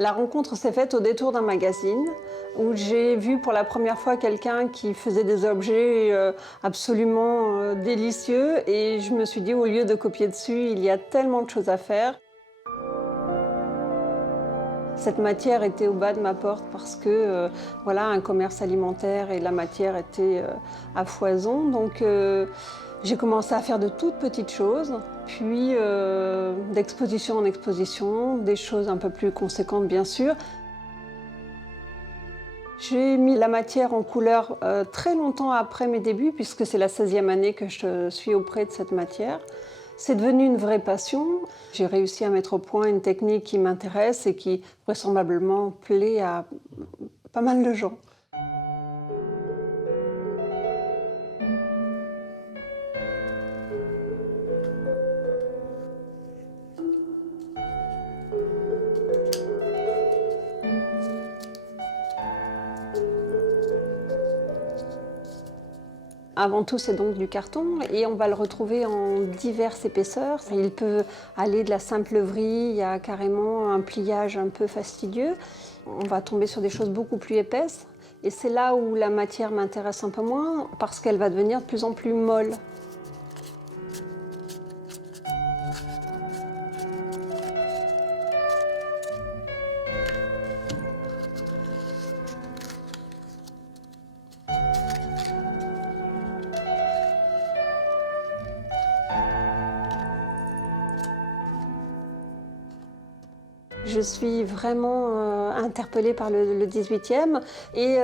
La rencontre s'est faite au détour d'un magazine où j'ai vu pour la première fois quelqu'un qui faisait des objets absolument délicieux et je me suis dit, au lieu de copier dessus, il y a tellement de choses à faire. Cette matière était au bas de ma porte parce que voilà, un commerce alimentaire et la matière étaient à foison. Donc j'ai commencé à faire de toutes petites choses, puis d'exposition en exposition, des choses un peu plus conséquentes bien sûr. J'ai mis la matière en couleur très longtemps après mes débuts, puisque c'est la 16e année que je suis auprès de cette matière. C'est devenu une vraie passion. J'ai réussi à mettre au point une technique qui m'intéresse et qui vraisemblablement plaît à pas mal de gens. Avant tout, c'est donc du carton et on va le retrouver en diverses épaisseurs. Il peut aller de la simplerie à carrément un pliage un peu fastidieux. On va tomber sur des choses beaucoup plus épaisses et c'est là où la matière m'intéresse un peu moins parce qu'elle va devenir de plus en plus molle. Je suis vraiment interpellée par le 18e et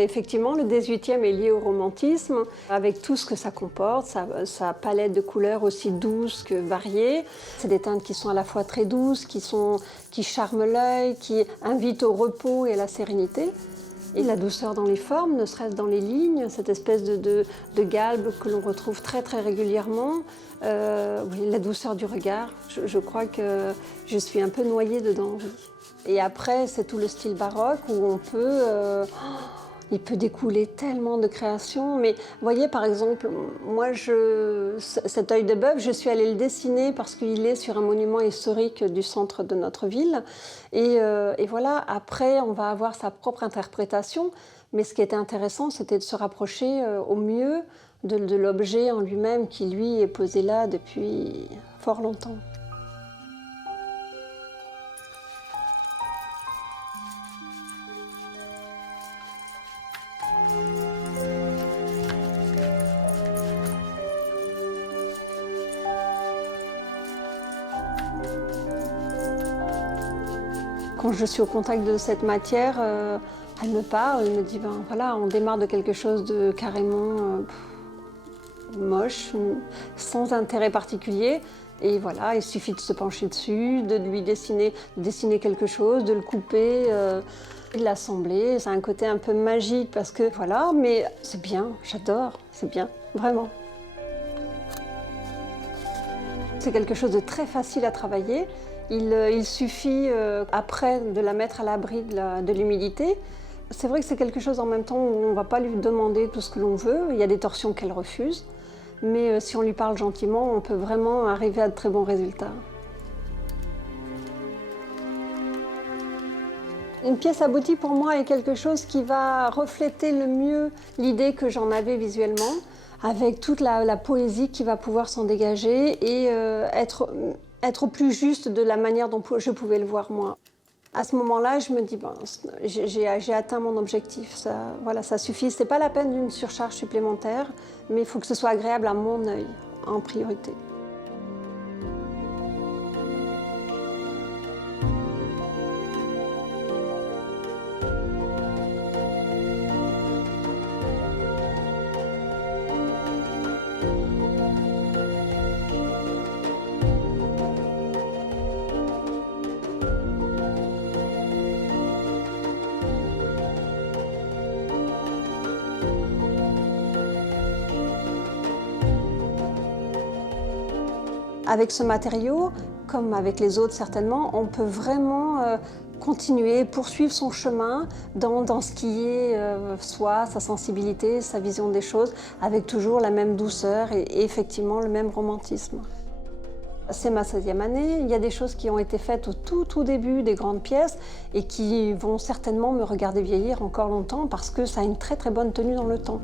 effectivement le 18e est lié au romantisme avec tout ce que ça comporte, sa palette de couleurs aussi douce que variée. C'est des teintes qui sont à la fois très douces, qui charment l'œil, qui invitent au repos et à la sérénité. Et la douceur dans les formes, ne serait-ce dans les lignes, cette espèce de galbe que l'on retrouve très très régulièrement. Oui, la douceur du regard, je crois que je suis un peu noyée dedans. Oui. Et après, c'est tout le style baroque où on peut... il peut découler tellement de créations. Mais vous voyez, par exemple, moi, cet œil de bœuf, je suis allée le dessiner parce qu'il est sur un monument historique du centre de notre ville. Et voilà, après, on va avoir sa propre interprétation. Mais ce qui était intéressant, c'était de se rapprocher au mieux de l'objet en lui-même qui, lui, est posé là depuis fort longtemps. Quand je suis au contact de cette matière, elle me parle, elle me dit ben voilà, on démarre de quelque chose de carrément moche, sans intérêt particulier. Et voilà, il suffit de se pencher dessus, de lui dessiner quelque chose, de le couper, de l'assembler. C'est un côté un peu magique parce que voilà, mais c'est bien, j'adore, c'est bien, vraiment. C'est quelque chose de très facile à travailler. Il suffit après de la mettre à l'abri de l'humidité. C'est vrai que c'est quelque chose en même temps où on ne va pas lui demander tout ce que l'on veut. Il y a des torsions qu'elle refuse. Mais si on lui parle gentiment, on peut vraiment arriver à de très bons résultats. Une pièce aboutie pour moi est quelque chose qui va refléter le mieux l'idée que j'en avais visuellement, avec toute la poésie qui va pouvoir s'en dégager et être au plus juste de la manière dont je pouvais le voir moi. À ce moment-là, je me dis, ben, j'ai atteint mon objectif, voilà, ça suffit. Ce n'est pas la peine d'une surcharge supplémentaire, mais il faut que ce soit agréable à mon œil en priorité. Avec ce matériau, comme avec les autres certainement, on peut vraiment continuer, poursuivre son chemin dans ce qui est soi, sa sensibilité, sa vision des choses, avec toujours la même douceur et effectivement le même romantisme. C'est ma 16e année, il y a des choses qui ont été faites au tout début des grandes pièces et qui vont certainement me regarder vieillir encore longtemps parce que ça a une très bonne tenue dans le temps.